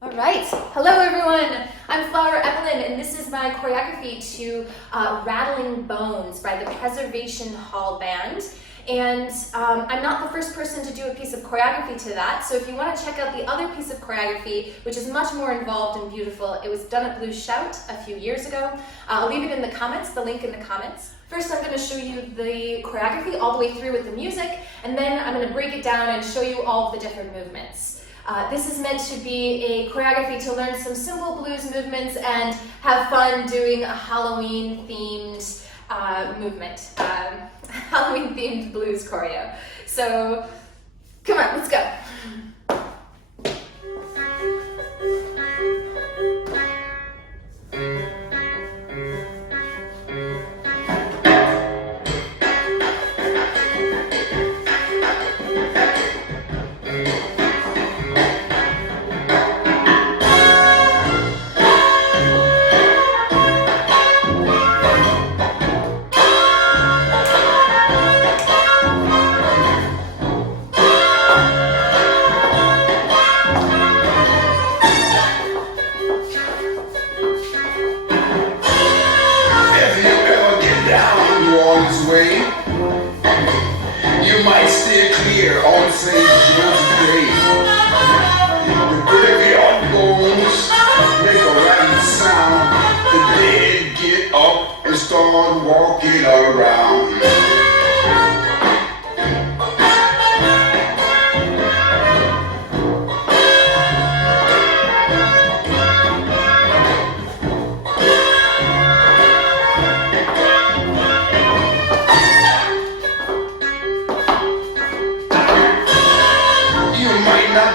All right, hello everyone. I'm Flouer Evelyn and this is my choreography to Rattling Bones by the Preservation Hall Band. And I'm not the first person to do a piece of choreography to that, so if you want to check out the other piece of choreography, which is much more involved and beautiful, it was done at Blue Shout a few years ago. I'll leave it in the comments, the link in the comments. First I'm going to show you the choreography all the way through with the music, and then I'm going to break it down and show you all of the different movements. This is meant to be a choreography to learn some simple blues movements and have fun doing a Halloween themed movement, Halloween themed blues choreo. So come on, let's go. You might steer clear on St. George's Day. The graveyard bones make a rattling sound. The dead get up and start walking around.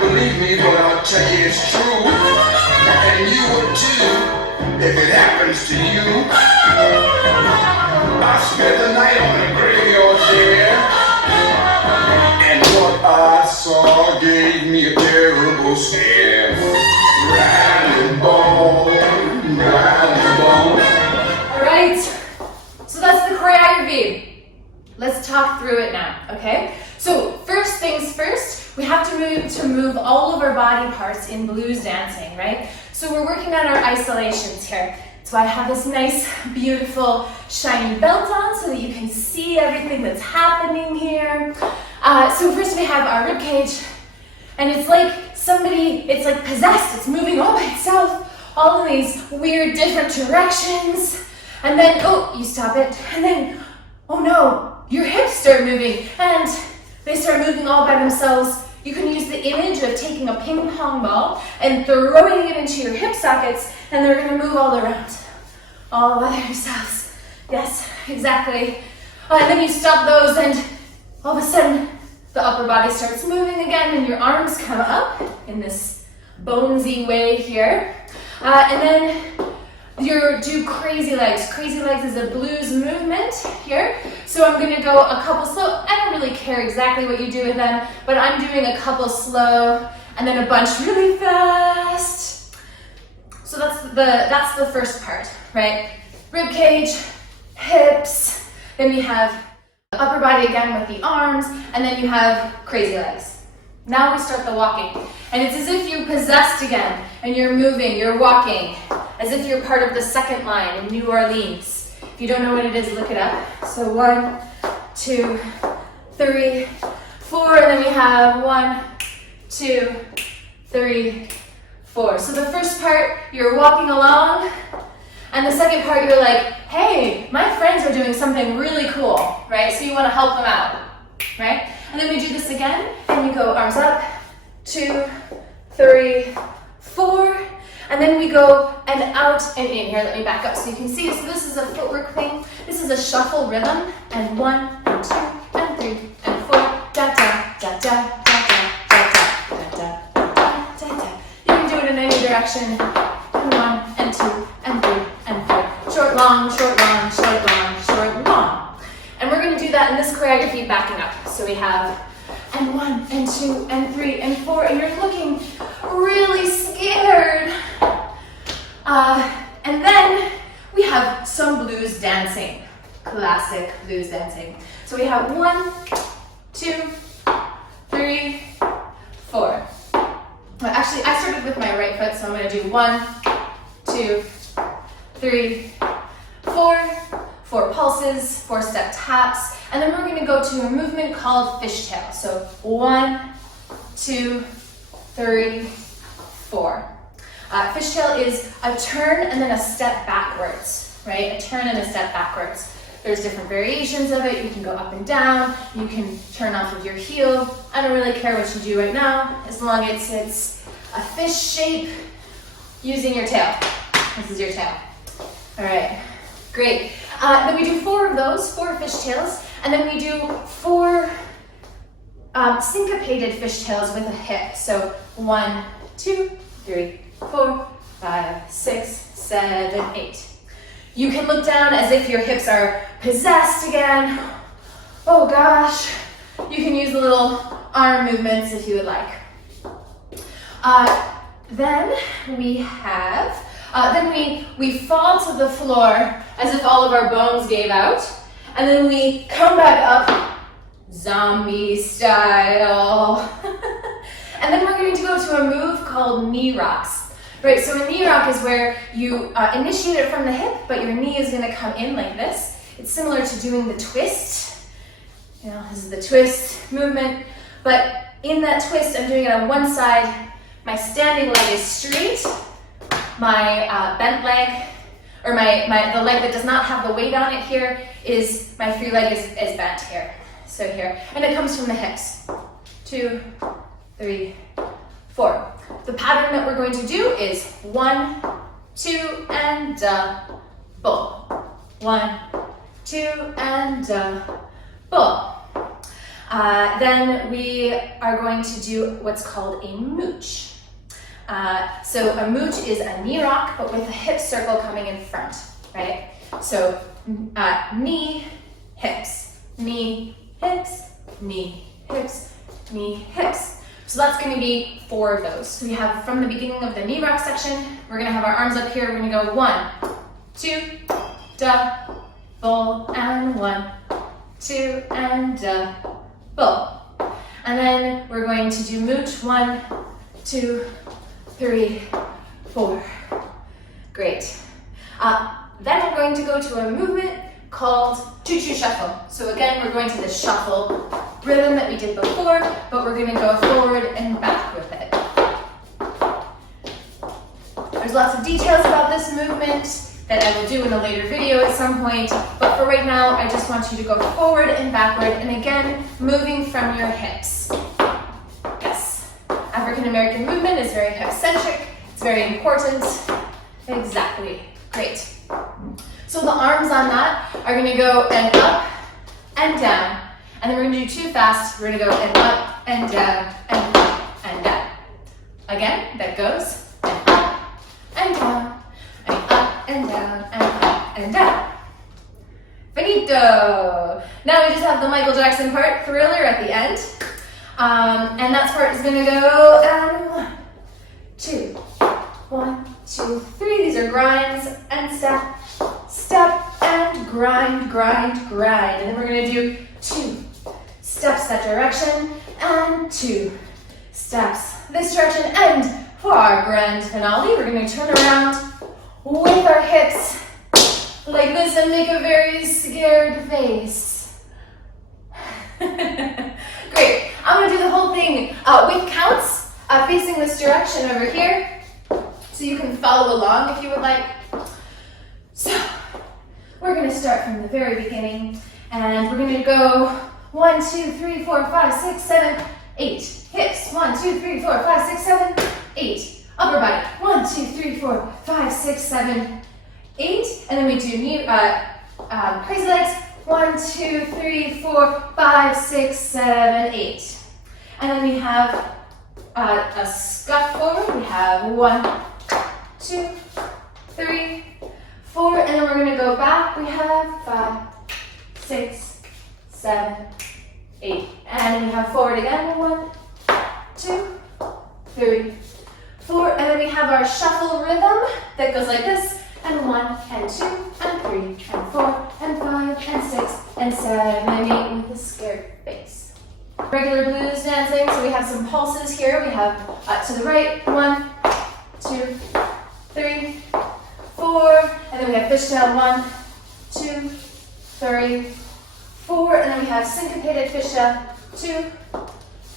Believe me, but I'll tell you it's true, and you would too if it happens to you. I spent the night on the graveyard there, and what I saw gave me a terrible scare. Rattling bone, rattling bone. All right, so that's the choreography. Let's talk through it now, okay? So first things first, we have to move all of our body parts in blues dancing, right? So we're working on our isolations here. That's why I have this nice, beautiful, shiny belt on so that you can see everything that's happening here. So first we have our rib cage, and it's like it's like possessed. It's moving all by itself, all in these weird different directions. And then, oh, you stop it. And then, oh no, your hips start moving, and they start moving all by themselves. You can use the image of taking a ping pong ball and throwing it into your hip sockets, and they're going to move all around, all by themselves. Yes, exactly. And then you stop those, and all of a sudden, the upper body starts moving again, and your arms come up in this bonesy way here. And then you do crazy legs. Crazy legs is a blues movement here. So I'm going to go a couple slow. I don't really care exactly what you do with them, but I'm doing a couple slow and then a bunch really fast. So that's the first part, right? Rib cage, hips, then you have the upper body again with the arms, and then you have crazy legs. Now we start the walking, and it's as if you're possessed again, and you're moving, you're walking, as if you're part of the second line in New Orleans. If you don't know what it is, look it up. So 1, 2, 3, 4, and then we have 1, 2, 3, 4. So the first part, you're walking along, and the second part, you're like, hey, my friends are doing something really cool, right? So you want to help them out, right? And then we do this again, and you go arms up, 2, 3, 4, and then we go and out and in. Here, let me back up so you can see. So this is a footwork thing. This is a shuffle rhythm, and 1, and 2, and 3, and 4, da da da da da da da da da da da da. You can do it in any direction. 1, and 2, and 3, and 4. Short, long, short, long, short, long, short, long. And we're going to do that in this choreography backing up. So we have and 1, and 2, and 3, and 4, and you're looking really scared. And then we have some blues dancing, classic blues dancing. So we have 1, 2, 3, 4. Actually, I started with my right foot, so I'm going to do 1, 2, 3, 4, 4 pulses, 4 step taps, and then we're going to go to a movement called fishtail. So 1, 2, 3, 4. Fishtail is a turn and then a step backwards, right? A turn and a step backwards. There's different variations of it. You can go up and down. You can turn off of your heel. I don't really care what you do right now, as long as it's a fish shape using your tail. This is your tail. All right, great. Then we do 4 of those, 4 fishtails, and then we do 4 syncopated fishtails with a hip. So 1, 2, 3, 4, 5, 6, 7, 8. You can look down as if your hips are possessed again. Oh gosh. You can use the little arm movements if you would like. Then we have, we fall to the floor as if all of our bones gave out. And then we come back up, zombie style. And then we're going to go to a move called knee rocks. Right, so a knee rock is where you initiate it from the hip, but your knee is going to come in like this. It's similar to doing the twist. You know, this is the twist movement. But in that twist, I'm doing it on one side. My standing leg is straight. My bent leg, or the leg that does not have the weight on it here, is my free leg is bent here. So here, and it comes from the hips. 2, 3, 4. The pattern that we're going to do is 1, 2, and pull. 1, 2, and pull. Then we are going to do what's called a mooch. So a mooch is a knee rock, but with a hip circle coming in front, right? So knee, hips, knee, hips, knee, hips, knee, hips. So that's going to be 4 of those. So we have from the beginning of the knee rock section, we're going to have our arms up here. We're going to go 1, 2, pull, and 1, 2, and pull. And then we're going to do mooch 1, 2, 3, 4. Great. Then we're going to go to a movement called choo-choo shuffle. So again, we're going to the shuffle rhythm that we did before, but we're going to go forward and back with it. There's lots of details about this movement that I will do in a later video at some point, but for right now, I just want you to go forward and backward, and again, moving from your hips. Yes, African American movement is very hip-centric. It's very important. Exactly. Great. So the arms on that are going to go and up and down. And then we're going to do too fast. We're going to go and up and down and up and down. Again, that goes and up and down and up and down and up and down. Finito. Now we just have the Michael Jackson part, Thriller, at the end. And that part is going to go and 1, 2, 1, 2, 3. These are grinds and step, step, and grind, grind, grind. And then we're going to do 2 steps that direction, and 2 steps this direction, and for our grand finale, we're going to turn around with our hips like this and make a very scared face. Great. I'm going to do the whole thing with counts, facing this direction over here, so you can follow along if you would like. So, we're going to start from the very beginning, and we're going to go 1, 2, 3, 4, 5, 6, 7, 8. Hips. 1, 2, 3, 4, 5, 6, 7, 8. Upper body. 1, 2, 3, 4, 5, 6, 7, 8. And then we do knee, crazy legs. 1, 2, 3, 4, 5, 6, 7, 8. And then we have a scuff forward. We have 1, 2, 3, 4, and then we're going to go back. We have 5, 6, 7, 8. And then we have forward again. 1, 2, 3, 4. And then we have our shuffle rhythm that goes like this. And 1, and 2, and 3, and 4, and 5, and 6, and 7, and 8 with a scared face. Regular blues dancing, so we have some pulses here. We have to the right, 1, 2, 3, 4, and then we have fishtail, 1, 2, 3, 4, and then we have syncopated fishtail, 2,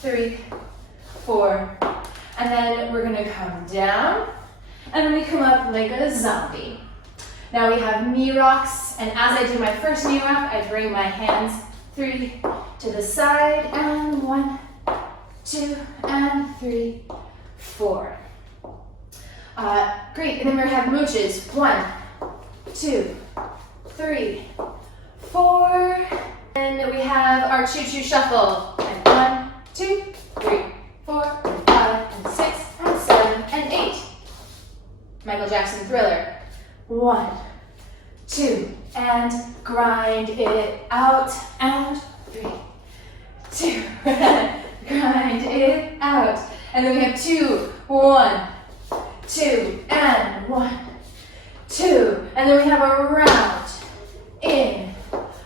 3, 4, and then we're gonna come down, and then we come up like a zombie. Now we have knee rocks, and as I do my first knee rock, I bring my hands 3 to the side, and 1, 2, and 3, 4. Great, and then we're gonna have mooches, 1, 2, 3, 4, and we have our choo-choo shuffle, and 1, 2, 3, 4, and 5, and 6, and 7, and 8. Michael Jackson Thriller, 1, 2, and grind it out, and 3, 2, grind it out, and then we have 2, 1, 2, and 1, 2, and then we have a round in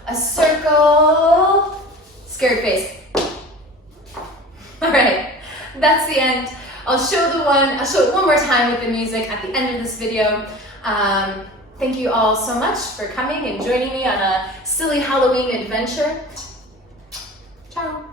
a circle, scared face. All right, that's the end. I'll show it one more time with the music at the end of this video. Thank you all so much for coming and joining me on a silly Halloween adventure. Ciao.